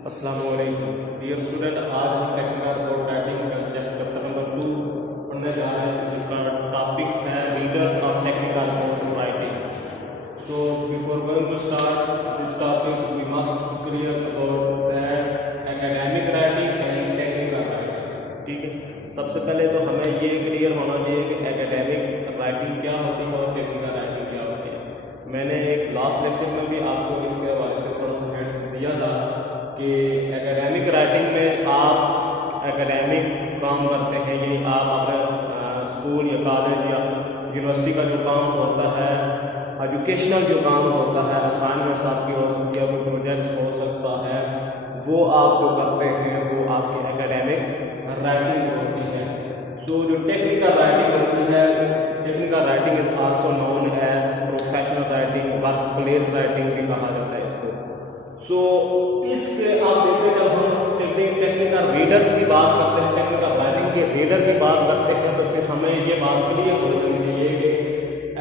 अस्सलाम वालेकुम dear student. आज हम टेक्निकल बोर्ड राइटिंग का सब्जेक्ट चैप्टर नंबर 2 पढ़ने जा रहे हैं, जिसका टॉपिक है readers of technical board writing. So before going to start this topic we must clear about that academic writing and technical writing. ठीक है, सबसे पहले तो हमें ये क्लियर होना चाहिए कि एकेडमिक राइटिंग क्या होती है और टेक्निकल राइटिंग क्या होती है। मैंने एक लास्ट लेक्चर में भी आपको इसके हवाले से थोड़ा सा हिंट्स दिया था कि एकेडमिक राइटिंग में आप एकेडमिक काम करते हैं, यानी आप अपने स्कूल या कॉलेज या यूनिवर्सिटी का जो काम होता है, एजुकेशनल जो काम होता है, असाइनमेंट्स आपकी हो सकती है, कोई प्रोजेक्ट हो सकता है, वो आप जो करते हैं वो आपकी एकेडमिक राइटिंग होती है। सो जो टेक्निकल राइटिंग होती है, technical writing is also known as professional writing, workplace writing भी कहा जाता है इसको। सो इसके आप देखें, जब हम टेक्निकल रीडर्स की बात करते हैं, टेक्निकल राइटिंग के रीडर की बात करते हैं, तो फिर हमें ये बात क्लियर हो जानी चाहिए कि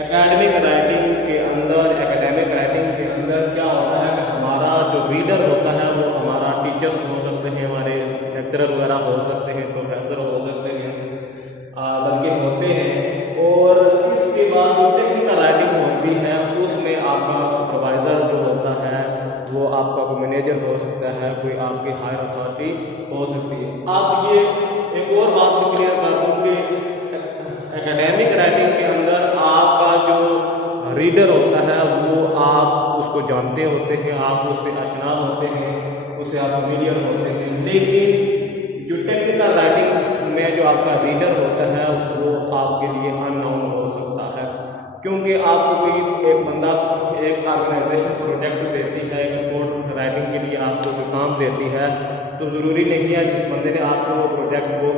एकेडमिक राइटिंग के अंदर, एकेडमिक राइटिंग के अंदर क्या होता है कि हमारा जो रीडर होता है वो हमारा टीचर्स हो सकते हैं, हमारे लेक्चरर वगैरह हो सकते हैं, प्रोफेसर हो सकते हैं, बल्कि होते हैं। और इसके बाद जो टेक्निकल राइटिंग होती है उसमें आपका सुपरवाइज़र जो होता है वो आपका कोई मैनेजर हो सकता है, कोई आपकी हायर अथॉरिटी हो सकती है। आप ये एक और बात भी क्लियर कर दूँ कि एकेडमिक राइटिंग के अंदर आपका जो रीडर होता है वो आप उसको जानते होते हैं, आप उससे आशना होते हैं, उससे आप फेमिलियर होते हैं। लेकिन जो टेक्निकल राइटिंग में जो आपका रीडर होता है वो आपके लिए अननोन हो सकता है, क्योंकि आपको कोई एक बंदा, एक ऑर्गेनाइजेशन प्रोजेक्ट देती है, एक रिपोर्ट राइटिंग के लिए आपको कोई काम देती है, तो ज़रूरी नहीं है जिस बंदे ने आपको वो प्रोजेक्ट को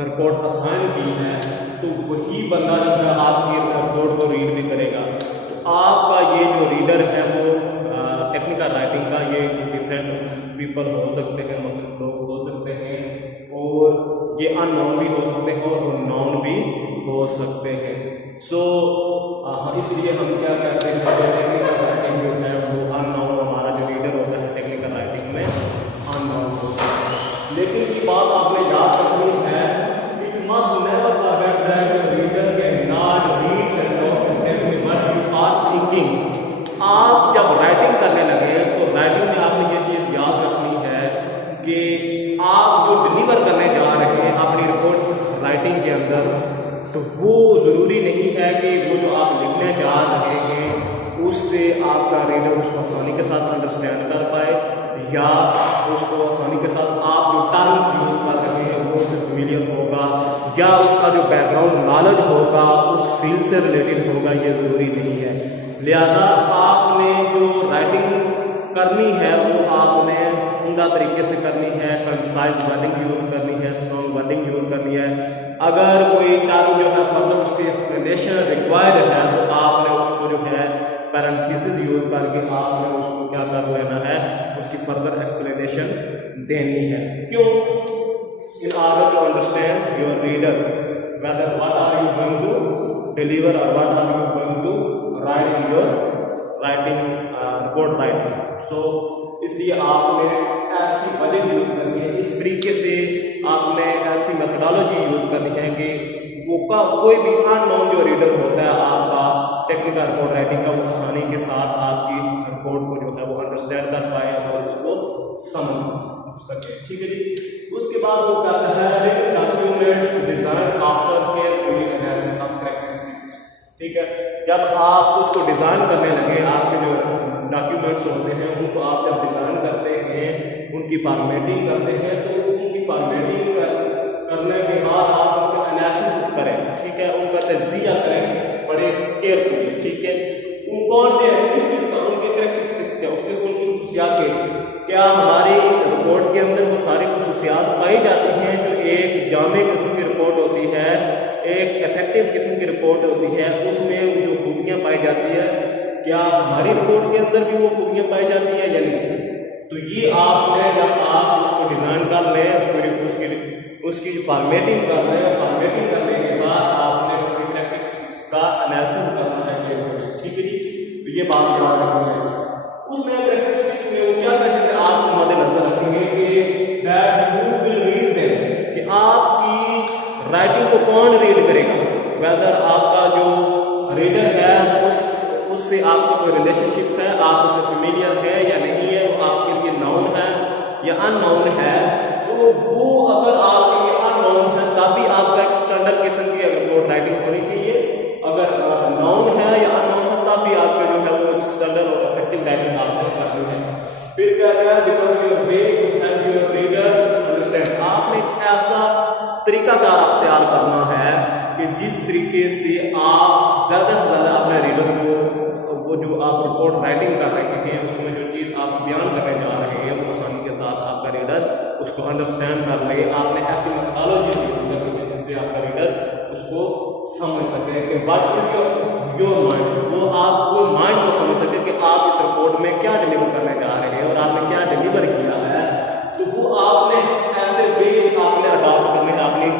रिपोर्ट असाइन की है तो वही बंदा जो है आपकी रिपोर्ट को रीड भी करेगा। तो आपका ये जो रीडर है वो टेक्निकल राइटिंग का ये डिफरेंट पीपल हो सकते हैं, मतलब लोग हो सकते हैं, और ये अननोन भी हो सकते हैं और नॉन भी हो सकते हैं। सो इसलिए हम क्या कहते हैं, टेक्निकल राइटिंग जो है वो अननोन, हमारा जो रीडर होता है टेक्निकल राइटिंग में अननोन होता है। लेकिन ये बात आपने याद रखनी है, it must never forget that your reader can not read and not accept what you are thinking. आप जब राइटिंग करने लगे तो राइटिंग में आपने ये चीज़ याद रखनी है कि आप जो डिलीवर करने जा रहे हैं अपनी रिपोर्ट राइटिंग के अंदर, तो वो ज़रूरी नहीं है कि वो जो आप लिखने जा रहे हैं उससे आपका रीडर उसको आसानी के साथ अंडरस्टैंड कर पाए, या उसको आसानी के साथ आप जो टर्म्स यूज़ कर रहे हैं वो उससे फेमिलियर होगा, या उसका जो बैकग्राउंड नॉलेज होगा उस फील्ड से रिलेटेड होगा, ये ज़रूरी नहीं है। लिहाजा आपने जो राइटिंग करनी है वो आपने उम्दा तरीके से करनी है, कंसाइज वर्डिंग यूज़ करनी है, स्ट्रॉन्ग वर्डिंग यूज़ करनी है। अगर कोई टर्म जो है फर्दर उसकी एक्सप्लेनेशन रिक्वायर्ड है तो आपने उसको जो है पैरेंथेसिस यूज़ करके आपने उसको क्या कर लेना है, उसकी फर्दर एक्सप्लेनेशन देनी है। क्यों? In order to understand your reader whether what are you going to deliver और what are you going to write in your writing, report writing. So इसलिए आपने ऐसी वर्डिंग यूज़ करनी है, इस तरीके से आपने ऐसी मेथडोलॉजी यूज़ करनी है कि वो का कोई भी अननोन जो रीडर होता है आपका टेक्निकल रिपोर्ट राइटिंग का, वो आसानी के साथ आपकी रिपोर्ट को जो है वो अंडरस्टैंड कर पाए और उसको समझ सके। ठीक है जी। उसके बाद वो कहता है written documents design after carefully analysis of characteristics. ठीक है, जब आप उसको डिज़ाइन करने लगे, आपके जो डॉक्यूमेंट्स होते हैं उनको आप जब डिज़ाइन करते हैं, उनकी फॉर्मेटिंग करते हैं, तो उनकी फॉर्मेटिंग करने के बाद आप उनका एनालिसिस करें। ठीक है, उनका तज्जिया करें बड़े केयरफुली। ठीक है, कौन से उनके कैरेक्टरिस्टिक्स क्या, उसके उनकी खुसूसियात क्या हमारी रिपोर्ट के अंदर वो सारी खुसूसियात पाई जाती हैं जो एक जामे किस्म की रिपोर्ट होती है, एक इफेक्टिव किस्म की रिपोर्ट होती है, उसमें जो खूबियाँ पाई जाती है, क्या हमारी रिपोर्ट के अंदर भी वो खूबियाँ पाई जाती हैं या नहीं। तो ये आपने जब आप उसको डिज़ाइन कर लें, उसकी जो फॉर्मेटिंग कर लें, फॉर्मेटिंग करने के बाद आपने उसके कैरेक्टरिस्टिक्स का एनालिसिस करना है केयरफुली। ठीक है जी, तो ये बात याद रखनी है। उसमें कैरेक्टरिस्टिक्स में वो क्या क्या चीज़ें आप मद्देनजर रखेंगे कौन रीड करेगा, वेदर आपका जो रीडर है उससे आपका कोई रिलेशनशिप है, आप उससे फेमिलियर है या नहीं है, वो आपके लिए नाउन है या अननाउन है। तो वो अगर आपके लिए अननाउन है तभी आपका एक स्टैंडर्ड किस्म की रिपोर्ट राइटिंग होनी चाहिए। अगर नाउन है या अननाउन है तब भी आपके जो है वो स्टैंडर्ड और इफेक्टिव राइटिंग आपने करनी है। फिर कहता है become your way to help your reader understand. आपने ऐसा तरीकाकार अख्तियार करना है कि जिस तरीके से आप ज़्यादा से ज़्यादा अपने रीडर को वो जो आप रिपोर्ट राइटिंग कर रहे हैं उसमें जो चीज़ आप बयान करने जा रहे हैं वो आसानी के साथ आपका रीडर उसको अंडरस्टैंड कर ले। आपने ऐसी मेथोडोलॉजी यूज करनी है जिससे आपका रीडर उसको समझ सके कि व्हाट इज योर माइंड, वो आपको माइंड को समझ सके कि आप इस रिपोर्ट में क्या डिलीवर करने जा रहे हैं और आपने क्या डिलीवर किया है। तो वो आपने ऐसे वे आपने अडॉप्ट करने हैं अपनी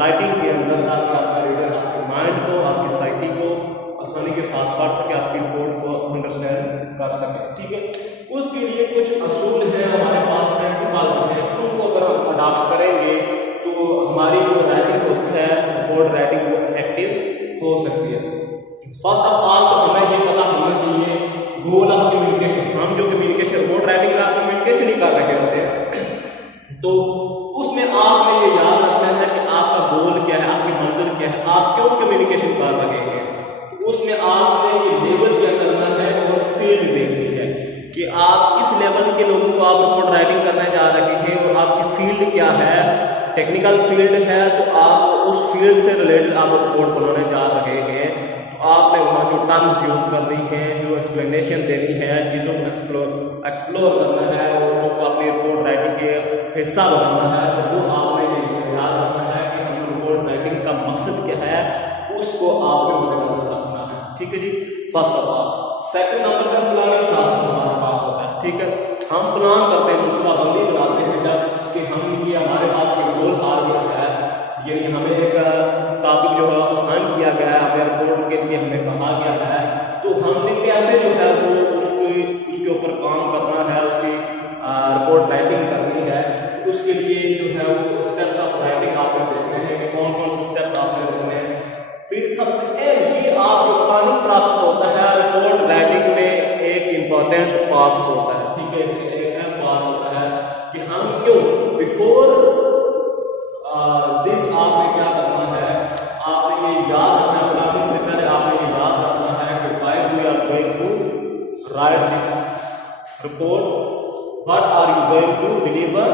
राइटिंग के अंदर ताकि आपका रीडर आपके माइंड को आपकी साइकी को आसानी के साथ पढ़ सके, आपकी रिपोर्ट को अंडरस्टैंड कर सके। ठीक है, उसके लिए कुछ असूल हैं हमारे पास, प्रिंसिपल्स हैं, उनको अगर हम अडॉप्ट करेंगे तो हमारी जो राइटिंग होती है रिपोर्ट राइटिंग वो इफेक्टिव हो सकती है। फर्स्ट ऑफ ऑल तो हमें ये पता होना चाहिए गोल ऑफ कम्युनिकेशन। हम जो कम्युनिकेशन रिपोर्ट राइटिंग में आप कम्युनिकेशन ही कर रहे होते हैं तो उसमें आपने ये याद रखना है कि आपका गोल क्या है, आपकी मंजिल क्या है, आप क्यों कम्युनिकेशन कर रहे हैं। उसमें आपने ये लेवल क्या करना है और फील्ड देखनी है कि आप किस लेवल के लोगों को आप रिपोर्ट राइटिंग करने जा रहे हैं और आपकी फील्ड क्या है। टेक्निकल फील्ड है तो आप उस फील्ड से रिलेटेड आप रिपोर्ट बनाने जा रहे हैं तो आपने वहाँ जो टर्म्स यूज करनी है, जो एक्सप्लेनेशन देनी है, चीज़ों को एक्सप्लोर करना है और उसको अपनी रिपोर्ट राइटिंग के हिस्सा बनाना है। तो वो आपने ये याद रखना है कि हम रिपोर्ट राइटिंग का मकसद क्या है उसको आपको मद्देनजर रखना है। ठीक है जी, first of all. Second number पर प्लानिंग प्रोसेस हमारे पास होता है। ठीक है, हम प्लान करते हैं, मनसूबाबंदी बनाते हैं जब कि हम ये हमारे पास एक गोल आ गया है, यानी हमें एक टॉपिक जो है आसान किया गया है, हमें रिपोर्ट के लिए हमें कहा गया है, तो हमने कैसे जो है वो उसके ऊपर काम करना है, उसकी रिपोर्ट राइटिंग करनी है। उसके लिए जो है वो स्टेप्स ऑफ राइटिंग आपने देखने हैं कि कौन कौन से स्टेप्स आपने रखने हैं। फिर सबसे अहम ये आप जो प्लानिंग प्रोसेस होता है रिपोर्ट राइटिंग में एक इम्पॉर्टेंट पार्ट्स होता है। ठीक है, एक अहम पार्ट होता है कि हम क्यों बिफोर दिस आपने क्या करना है, आपने ये याद रखना है, प्लानिंग से पहले आपने ये याद रखना है कि why we are going to write this report, what are you going to deliver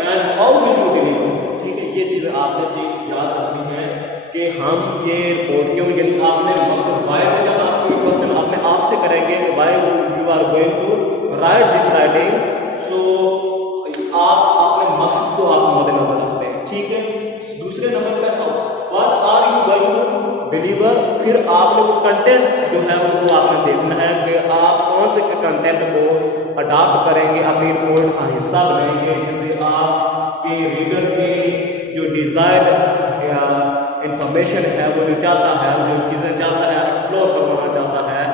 and how will you deliver. ठीक है, ये चीज़ें आपने याद रखनी है कि हम ये रिपोर्ट क्यों, यानी आपने व्हाई में जब आप कोई क्वेश्चन अपने आप से करेंगे कि why you are going to write this writing, so आप अपने मकसद को आप मद्देनजर रखते हैं। ठीक है, दूसरे नंबर पर what are you going to deliver, फिर आपने वो कंटेंट जो है उनको आपने देखना है कि आप कौन से कंटेंट को अडॉप्ट करेंगे, अपनी रिपोर्ट का हिस्सा बनाएंगे जिससे आपके रीडर के जो डिज़ायर या इंफॉर्मेशन है वो जो चाहता है, जो चीज़ें चाहता है, एक्सप्लोर करवाना चाहता है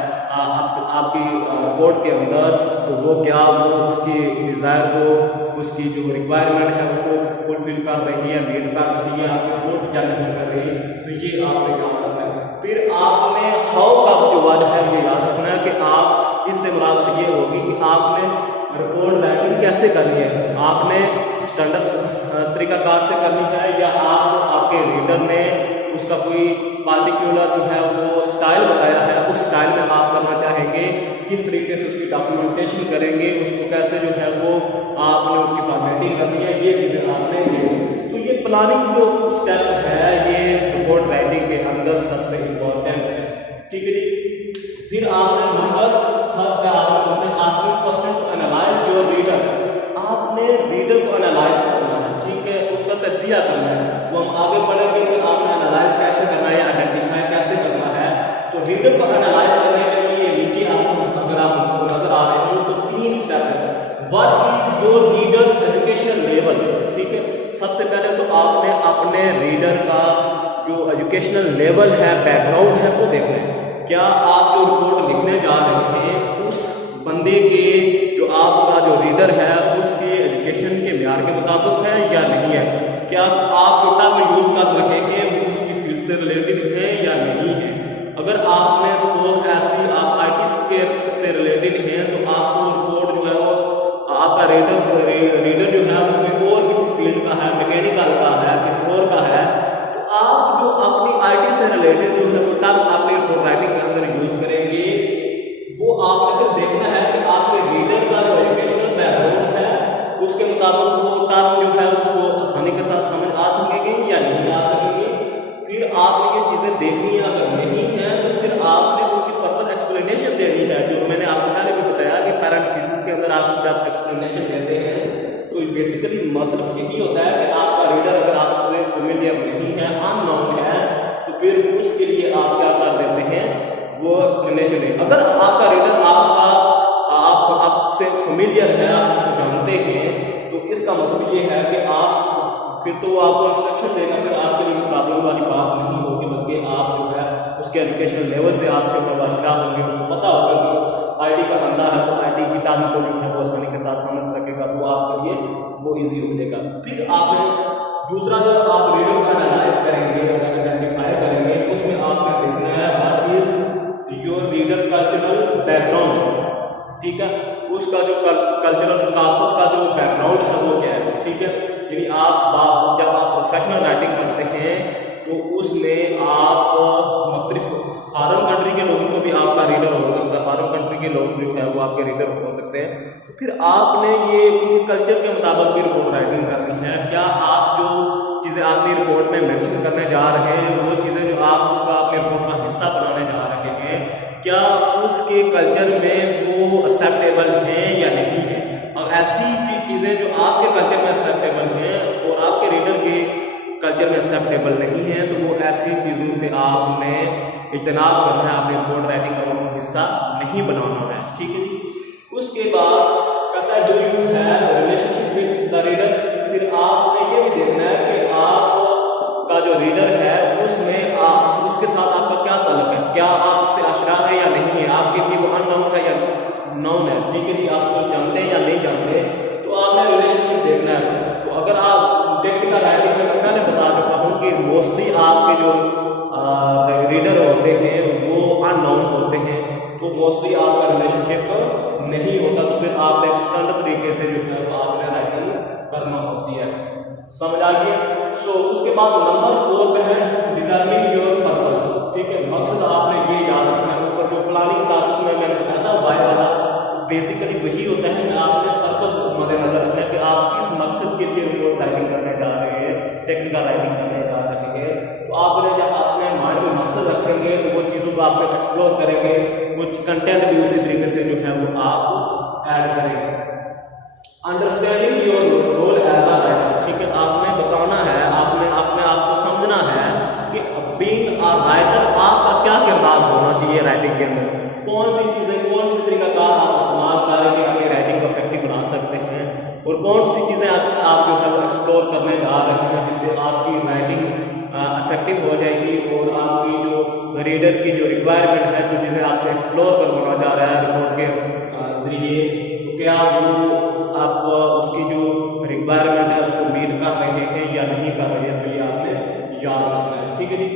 आपकी रिपोर्ट के अंदर, तो वो क्या वो उसकी डिज़ायर को, उसकी जो रिक्वायरमेंट है उसको फुलफिल कर रही है, मीट कर रही है, आपकी रिपोर्ट क्या नहीं कर रही। तो ये आपने याद रखना है। फिर आपने हाउ का जो वर्ड है ये याद रखना है कि आप इससे मुराद ये होगी कि आपने रिपोर्ट राइटिंग कैसे करनी है, आपने स्टैंडर्ड तरीकाकार से करनी है या आपके रीडर ने उसका कोई पार्टिकुलर जो है वो स्टाइल बताया है, उस स्टाइल में आप करना चाहेंगे, किस तरीके से उसकी डॉक्यूमेंटेशन करेंगे, उसको कैसे जो है वो आपने उसकी फॉर्मेटिंग करनी है, ये चीज़ें आपने तो ये प्लानिंग जो स्टेप है ये रिपोर्ट राइटिंग के अंदर सबसे इम्पोर्टेंट है। ठीक है जी, फिर आपने नंबर थर्ड पे आपने asking question to analyse your reader, आपने रीडर को एनालाइज करना है। ठीक है, उसका तजिया करना है, वो हम आगे पढ़ेंगे कि आपने एनालाइज कैसे करना है, आइडेंटिफाई कैसे करना है। तो रीडर को एनालाइज करने के लिए नीचे आपको अगर आपको नजर आ रहे हो तो 3 स्टेप है। What is your readers educational level. ठीक है, सबसे पहले तो आपने अपने रीडर का जो एजुकेशनल लेवल है, बैकग्राउंड है, वो देखना है। क्या आप जो रिपोर्ट लिखने जा रहे हैं उस बंदे के जो आपका जो रीडर है उसके एजुकेशन के म्यार के मुताबिक है या नहीं है। क्या आप जो टर्म यूज कर रहे हैं उसके से रिलेटेड है या नहीं है। अगर आपने सपोज ऐसी आप IT से रिलेटेड हैं तो आपको रिपोर्ट जो है वो आपका रीडर जो है वो कोई और किसी फील्ड का है, मैकेनिकल का है, किसी और का है, तो आप जो अपनी IT से रिलेटेड जो है वो तब अपनी रिपोर्ट राइटिंग के अंदर यूज करेंगे। वो आपने फिर देखना है कि आपके रीडर का जो एजुकेशनल बैकग्राउंड है उसके मुताबिक वो टर्म जो है उसको आसानी के साथ समझ आ सकेगी या नहीं आ सकेगी। फिर आपने ये चीज़ें देखनी है, अगर नहीं है तो फिर आपने उनकी फर्दर एक्सप्लेनेशन देनी है। जो मैंने आपको पहले भी बताया कि पैरेंथेसिस के अंदर आप जब एक्सप्लेनेशन देते हैं तो बेसिकली मतलब यही होता है कि आपका रीडर अगर आपसे फेमिलियर नहीं है, अननोन है, तो फिर उसके लिए आप क्या कर देते हैं, वो एक्सप्लेनेशन है। अगर आपका रीडर आपसे फेमिलियर है, आप उसको जानते हैं, तो इसका मतलब ये है कि आप फिर तो आपको इंस्ट्रक्शन देगा, फिर आपके लिए प्रॉब्लम वाली बात नहीं होगी, बल्कि आप जो है उसके एजुकेशनल लेवल से आप जो है वाशिया होंगे, उसको पता होगा कि IT का बंदा है तो IT की टर्म को जो है वो आसानी के साथ समझ सकेगा, तो आपके लिए वो ईजी हो जाएगा। फिर आपने दूसरा जो आप रीडर को एनालाइज करेंगे, आइडेंटिफाई करेंगे, उसमें आपने देखना है what is your reader cultural background, ठीक है, उसका जो कल्चरल सकाफत का जो बैकग्राउंड है वो क्या है, ठीक है। यानी आप जब आप प्रोफेशनल राइटिंग करते हैं तो उसमें आप मुख्तलिफ फॉरेन कंट्री के लोगों को भी आपका रीडर हो सकता है, फॉरेन कंट्री के लोग जो है वो आपके रीडर हो सकते हैं। तो फिर आपने ये उनके कल्चर के मुताबिक भी रिपोर्ट राइटिंग करनी है। क्या आप जो चीज़ें अपनी रिपोर्ट में मेंशन करने जा रहे हैं, वो चीज़ें जो आप उसका अपनी रिपोर्ट का हिस्सा बनाने जा रहे हैं, क्या उसके कल्चर में वो एक्सेप्टेबल हैं या नहीं है। और ऐसी चीज़ें जो आपके कल्चर में एक्सेप्टेबल हैं और आपके रीडर के कल्चर में एक्सेप्टेबल नहीं है, तो वो ऐसी चीज़ों से आपने इज्तनाब करना है, अपनी रिपोर्ट राइटिंग का वो हिस्सा नहीं बनाना है, ठीक है जी। उसके बाद कहता है do you have relationship with the reader. फिर आपने ये भी देखना है कि आपका जो रीडर है उसमें उसके साथ आपका क्या ताल्लुक है, क्या आप उससे आशना है या नहीं है, आपके लिए वो अननोन है या नोन है, ठीक है जी, आप उसको जानते हैं या नहीं जानते, तो आपने रिलेशनशिप देखना है। तो अगर आप टेक्निकल राइटिंग में पहले बता चुका हूँ कि मोस्टली आपके जो रीडर होते हैं वो अननोन होते हैं, तो मोस्टली आपका रिलेशनशिप नहीं होता, तो फिर आपने स्टैंडर्ड तरीके से जो है आपने राइटिंग करना होती है। समझ आ गया। सो उसके बाद नंबर 4 पे है डिटरमिन योर पर्पस, ठीक है, मकसद आपने ये याद रखना है। ऊपर जो प्लानिंग क्लासेस में मैंने बताया था वाई वाला, बेसिकली वही होता है कि आपने पर्पस मद्देनजर रखना है कि आप किस मकसद के लिए रिपोर्ट राइटिंग करने जा रहे हैं, टेक्निकल राइटिंग करने जा रहे हैं। तो आपने जब अपने माइंड में मकसद रखेंगे तो वो चीज़ों को आप एक्सप्लोर करेंगे, कुछ कंटेंट भी उसी तरीके से जो है वो आप ऐड करेंगे। Understanding your role as a writer, ठीक है, आपने बताना है, आपने अपने आप को समझना है कि बीइंग अ राइटर आपका क्या किरदार होना चाहिए राइटिंग के अंदर, कौन सी चीज़ें, कौन सी तरीकाकार आप इस्तेमाल करके अपनी राइटिंग को इफेक्टिव बना सकते हैं, और कौन सी चीज़ें आप जो है वो एक्सप्लोर करने जा रहे हैं जिससे आपकी राइटिंग इफेक्टिव हो जाएगी और आपकी जो रीडर की जो रिक्वायरमेंट है, जो चीज़ें आपसे एक्सप्लोर करवाना जा रहा है रिपोर्ट के जरिए, तो क्या वो आप उसकी जो रिक्वायरमेंट है उसको मीट कर रहे हैं या नहीं कर रहे हैं, तो ये आपने याद रखना है, ठीक है जी।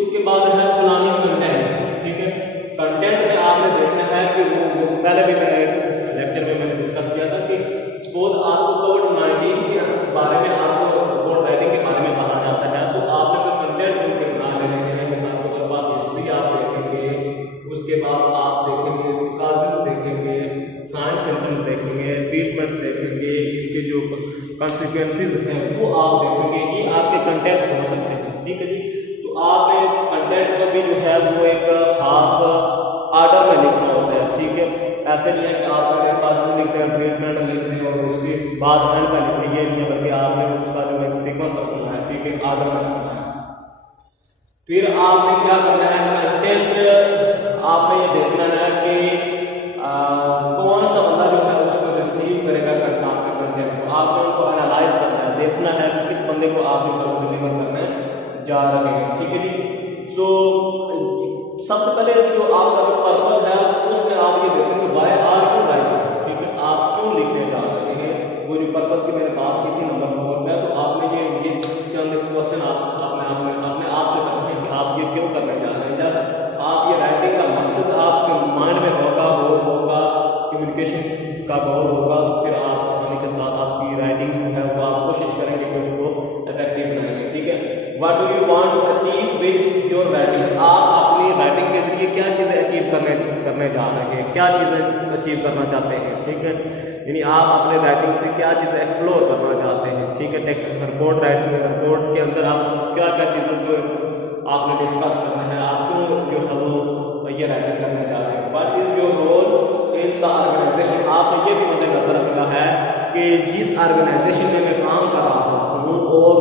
उसके बाद है प्लानिंग कंटेंट, ठीक है, कंटेंट में आपने देखना है कि वो पहले भी लेक्चर में मैंने डिस्कस किया था कि सपोज आपको कोविड-19 के बारे में आपको रिपोर्ट राइटिंग के बारे में कहा जाता है, तो आपने तो कंटेंट उनके बना लेने हैं। मिसाल के तौर पर हिस्ट्री आप देखेंगे, उसके बाद आप देखेंगे इसके काजेस देखेंगे, साइंस सिम्टम्स देखेंगे, ट्रीटमेंट्स देखेंगे, इसके जो कॉन्सिक्वेंसेस हैं वो आप देखेंगे, ये आपके कंटेंट हो सकते हैं, ठीक है जी। तो आपने कंटेंट को भी जो है वो एक खास ऑर्डर में लिखना होता है, ठीक है, ऐसे नहीं है कि आप पहले काजेस लिखते हैं, ट्रीटमेंट लिखते हैं और उसके बाद एंड में लिखें, ये नहीं है, बल्कि आपने उसका जो एक सीक्वेंस रखना है, ठीक है, ऑर्डर में रखना है। फिर आपने क्या करना है, कंटेंट आपने ये देखना है कि कौन सा बंदा जो है उसको रिसीव करेगा करना आपके कंटेंट को, आपको उनको एनालाइज करना है, देखना है कि किस बंदे को आप जो है डिलीवर करने जा रहे हैं, ठीक है जी। सो सबसे पहले जो आपका जो पर्पस है उसमें आप ये देखेंगे व्हाई आर यू राइटिंग, ठीक है, आप क्यों लिखने जा रहे हैं, वो जो पर्पस की मैंने बात की थी नंबर 4 में, तो आपने ये चंद क्वेश्चन अपने आप से करना है कि आप का गौर होगा फिर आप आसानी के साथ आपकी राइटिंग जो है वो आप कोशिश करेंगे कि उसको इफेक्टिव बनाएंगे। ठीक है, what do you want to achieve with your writing, आप अपनी राइटिंग के जरिए क्या चीज़ें अचीव करने जा रहे हैं, क्या चीज़ें अचीव करना चाहते हैं। ठीक है, यानी आप अपने राइटिंग से क्या चीज़ें एक्सप्लोर करना चाहते हैं। ठीक है, रिपोर्ट राइटिंग, रिपोर्ट के अंदर आप क्या क्या चीज़ों को आपने डिस्कस करना है, आप क्यों जो है वो ये राइटिंग करने जा रहे हैं। What is your role in the organisation, आपने ये भी मद्देनजर रखना है कि जिस ऑर्गेनाइजेशन में मैं काम कर रहा हूँ और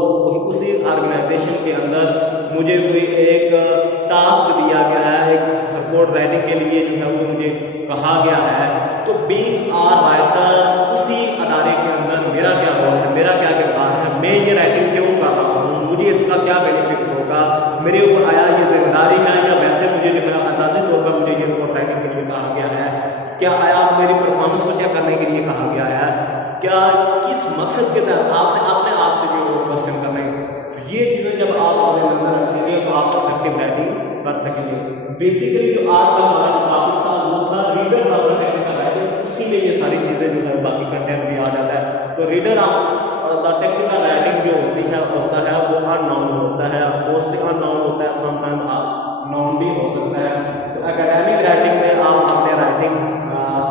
उसी ऑर्गेनाइजेशन के अंदर मुझे कोई एक टास्क दिया गया है, एक रिपोर्ट राइटिंग के लिए जो है वो मुझे कहा गया है, तो बीइंग अ राइटर उसी अदारे के अंदर मेरा क्या रोल है, मेरा क्या किरदार है, मैं ये राइटिंग क्यों कर रहा हूँ, मुझे इसका क्या बेनिफिट होगा, मेरे ऊपर आया ये जिम्मेदारी है या वैसे मुझे जो है आजादी तौर पर मुझे ये रिपोर्ट राइटिंग के लिए कहा गया है, क्या आया मेरी परफॉर्मेंस को चेक करने के लिए कहा गया है, क्या किस मकसद के तहत आपने अपने आप से जो क्वेश्चन करना है। तो ये चीज़ें जब आप अपने नजर रखेंगे तो आप इफेक्टिव राइटिंग कर सकेंगे। बेसिकली जो आज का हमारा टॉपिक था वो था रीडर ऑफ टेक्निकल राइटिंग, उसी में ये सारी चीज़ें जो है बाकी कंटेंट भी आ जाता है। तो reader of the technical writing जो होता है वो अननाउन होता है, मोस्टली अननाउन होता है, समटाइम नाउन भी हो सकता है। तो एकेडमिक राइटिंग में आप अपने राइटिंग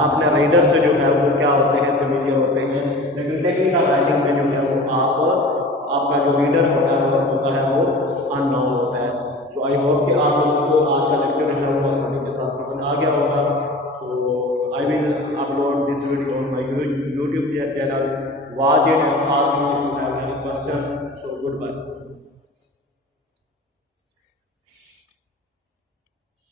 अपने राइडर से जो है वो क्या होते हैं फेमिलियर होते हैं, लेकिन टेक्निकल राइटिंग में जो है वो आपका जो रीडर होता है वो अननाउन होता है। सो आई होप कि आप लोगों को आज का लेक्चर है वो आसानी के साथ समझ आ गया होगा। So I will upload this video on my YouTube channel, watch it and ask me if you have any question. So good bye.